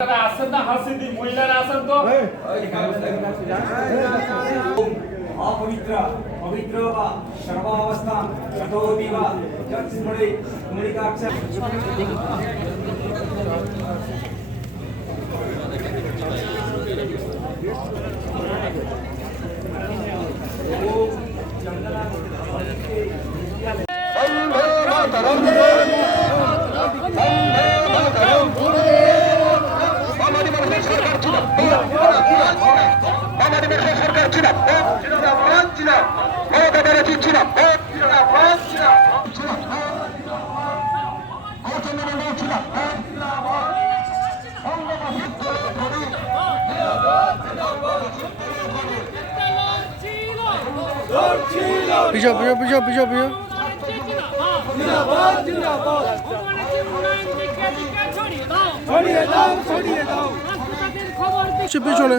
আসেন না হাসিদি মহিলারা আসেন তো অপবিত্র পবিত্র বা সর্বাবস্থা কঠোরী বা যৎস্মরে মণিকাক্ষ Thank you. ছিলাম ছিলাম মমতা ব্যানার্জি ছিলাম পিছো পিছো পিছো পিছো পিছো জিন্দাবাদ জিন্দাবাদ ছড়িয়ে দাও ছড়িয়ে দাও। পিছনে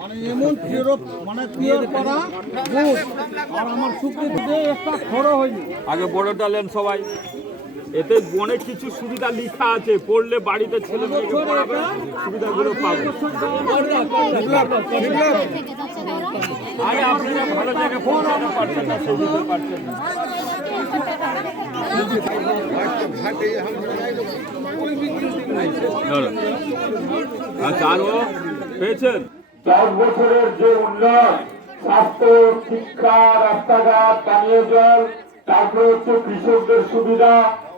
মানে এমন ফেরত মানে করা। আর আমার সুপ্রিতে একটা খড়ো হয়নি। আগে বড়টা নেন সবাই। এতে অনেক কিছু সুবিধা লেখা আছে। পড়লে বাড়িতে ছেলে সুবিধাগুলো পাবে। আপনারা ভালো জায়গায় পৌঁছাতে পারছেন না সেই দিতে পারছেন না। আচ্ছা আরও পেয়েছেন? দশ বছরের যে উন্নয়ন, স্বাস্থ্য, শিক্ষা, রাস্তাঘাট, পানীয় জল, তারপরে হচ্ছে কৃষকদের সুবিধা,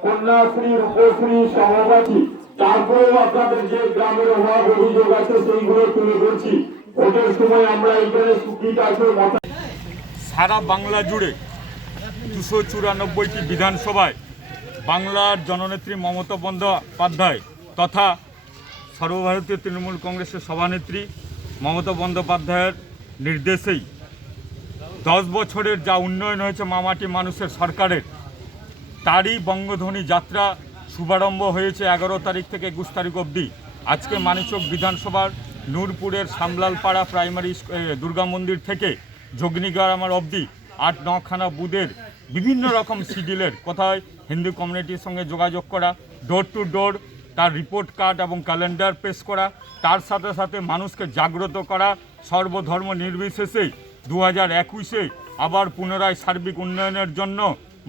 কন্যাশ্রী, রূপশ্রী সহপাঠী তারপরেও আপনাদের যে গ্রামের অভাব, অভিযোগ আছে, সেইগুলো তুলে ধরছি। ভোটের সময় আমরা এখানে সুখী আছে সারা বাংলা জুড়ে দুশো চুরানব্বইটি বিধানসভায় বাংলার জননেত্রী মমতা বন্দ্যোপাধ্যায় তথা সর্বভারতীয় তৃণমূল কংগ্রেসের সভানেত্রী মমতা বন্দ্যোপাধ্যায়ের নির্দেশেই দশ বছরের যা উন্নয়ন হয়েছে মামাটি মানুষের সরকারের, তারই বঙ্গধ্বনি যাত্রা শুভারম্ভ হয়েছে এগারো তারিখ থেকে একুশ তারিখ অবধি। আজকে মানিচক বিধানসভার নূরপুরের সামলালপাড়া প্রাইমারি দুর্গা মন্দির থেকে যোগনিগ্রামার অবধি আট নখানা বুদের বিভিন্ন রকম সিডিলের কোথায় হিন্দু কমিউনিটির সঙ্গে যোগাযোগ করা ডোর টু ডোর তার রিপোর্ট কার্ড এবং ক্যালেন্ডার পেশ করা, তার সাথে সাথে মানুষকে জাগ্রত করা, সর্বধর্ম নির্বিশেষে দু হাজার একুশে আবার পুনরায় সার্বিক উন্নয়নের জন্য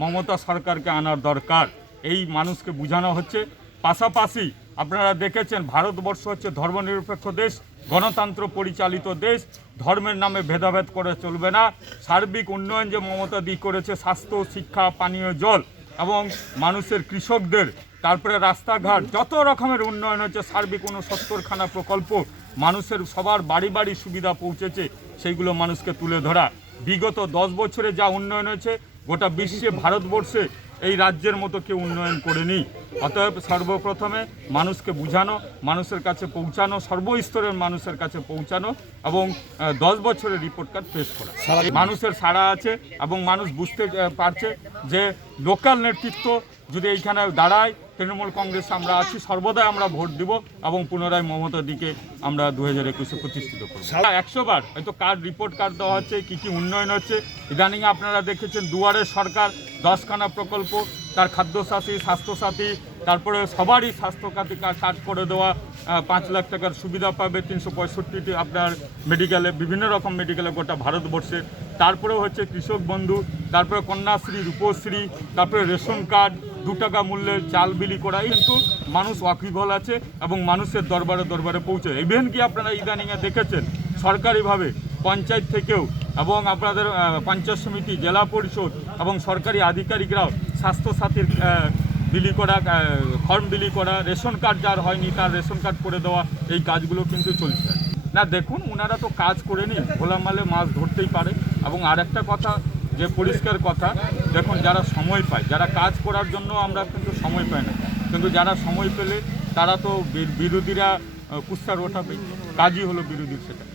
মমতা সরকারকে আনার দরকার। এই মানুষকে বোঝানো হচ্ছে। পাশাপাশি আপনারা দেখেছেন, ভারতবর্ষ হচ্ছে ধর্মনিরপেক্ষ দেশ, গণতন্ত্র পরিচালিত দেশ, ধর্মের নামে ভেদাভেদ করে চলবে না। সার্বিক উন্নয়ন যে মমতা দি করেছে, স্বাস্থ্য, শিক্ষা, পানীয় জল এবং মানুষের কৃষকদের তারপরে রাস্তাঘাট, যত রকমের উন্নয়ন হচ্ছে, সার্বিক কোনো উনসত্তরখানা প্রকল্প, মানুষের সবার বাড়ি বাড়ি সুবিধা পৌঁছেছে, সেইগুলো মানুষকে তুলে ধরা। বিগত দশ বছরে যা উন্নয়ন হয়েছে, গোটা বিশ্বে, ভারতবর্ষে এই রাজ্যের মতো কেউ উন্নয়ন করেনি। অতএব সর্বপ্রথমে মানুষকে বুঝানো, মানুষের কাছে পৌঁছানো, সর্বস্তরের মানুষের কাছে পৌঁছানো এবং দশ বছরের রিপোর্ট কার্ড পেশ করা। মানুষের সাড়া আছে এবং মানুষ বুঝতে পারছে যে লোকাল নেতৃত্ব যদি এইখানে দাঁড়ায় তৃণমূল কংগ্রেস আমরা আছি। সর্বদাই আমরা ভোট দিব এবং পুনরায় মমতার দিকে আমরা দু হাজার একুশে প্রতিষ্ঠিত করব। একশো বার হয়তো কার্ড রিপোর্ট কার্ড দেওয়া হচ্ছে কী কী উন্নয়ন হচ্ছে ইদানিং আপনারা দেখেছেন দুয়ারের সরকার দশখানা প্রকল্প তার খাদ্যসাথী স্বাস্থ্যসাথী তারপরে সবারই স্বাস্থ্যসাথী কার্ড করে দেওয়া পাঁচ লাখ টাকার সুবিধা পাবে তিনশো পঁয়ষট্টিটি আপনার মেডিকেলে বিভিন্ন রকম মেডিকেলে গোটা ভারতবর্ষে। তারপরে হচ্ছে কৃষক বন্ধু তারপরে কন্যাশ্রী রূপশ্রী তারপরে রেশন কার্ড দু টাকা মূল্যের চাল বিলি করা এই কিন্তু মানুষ ওয়াকিবল আছে এবং মানুষের দরবারে দরবারে পৌঁছে ইভেন কি আপনারা ইদানিংয়ে দেখেছেন, সরকারিভাবে, পঞ্চায়েত থেকেও এবং আপনাদের পঞ্চায়েত সমিতি, জেলা পরিষদ এবং সরকারি আধিকারিকরাও স্বাস্থ্যসাথীর বিলি করা ফর্ম বিলি করা, রেশন কার্ড যার হয়নি তার রেশন কার্ড করে দেওয়া, এই কাজগুলো কিন্তু চলছে। না, দেখুন ওনারা তো কাজ করে নি মালে মাছ ধরতেই পারে। এবং আর একটা কথা যে পরিষ্কার কথা, দেখুন যারা সময় পায়, যারা কাজ করার জন্য আমরা কিন্তু সময় পাই না, কিন্তু যারা সময় পেলে তারা তো বিরোধীরা কুস্তার ওঠাবে কাজই হলো বিরোধীর সেটা।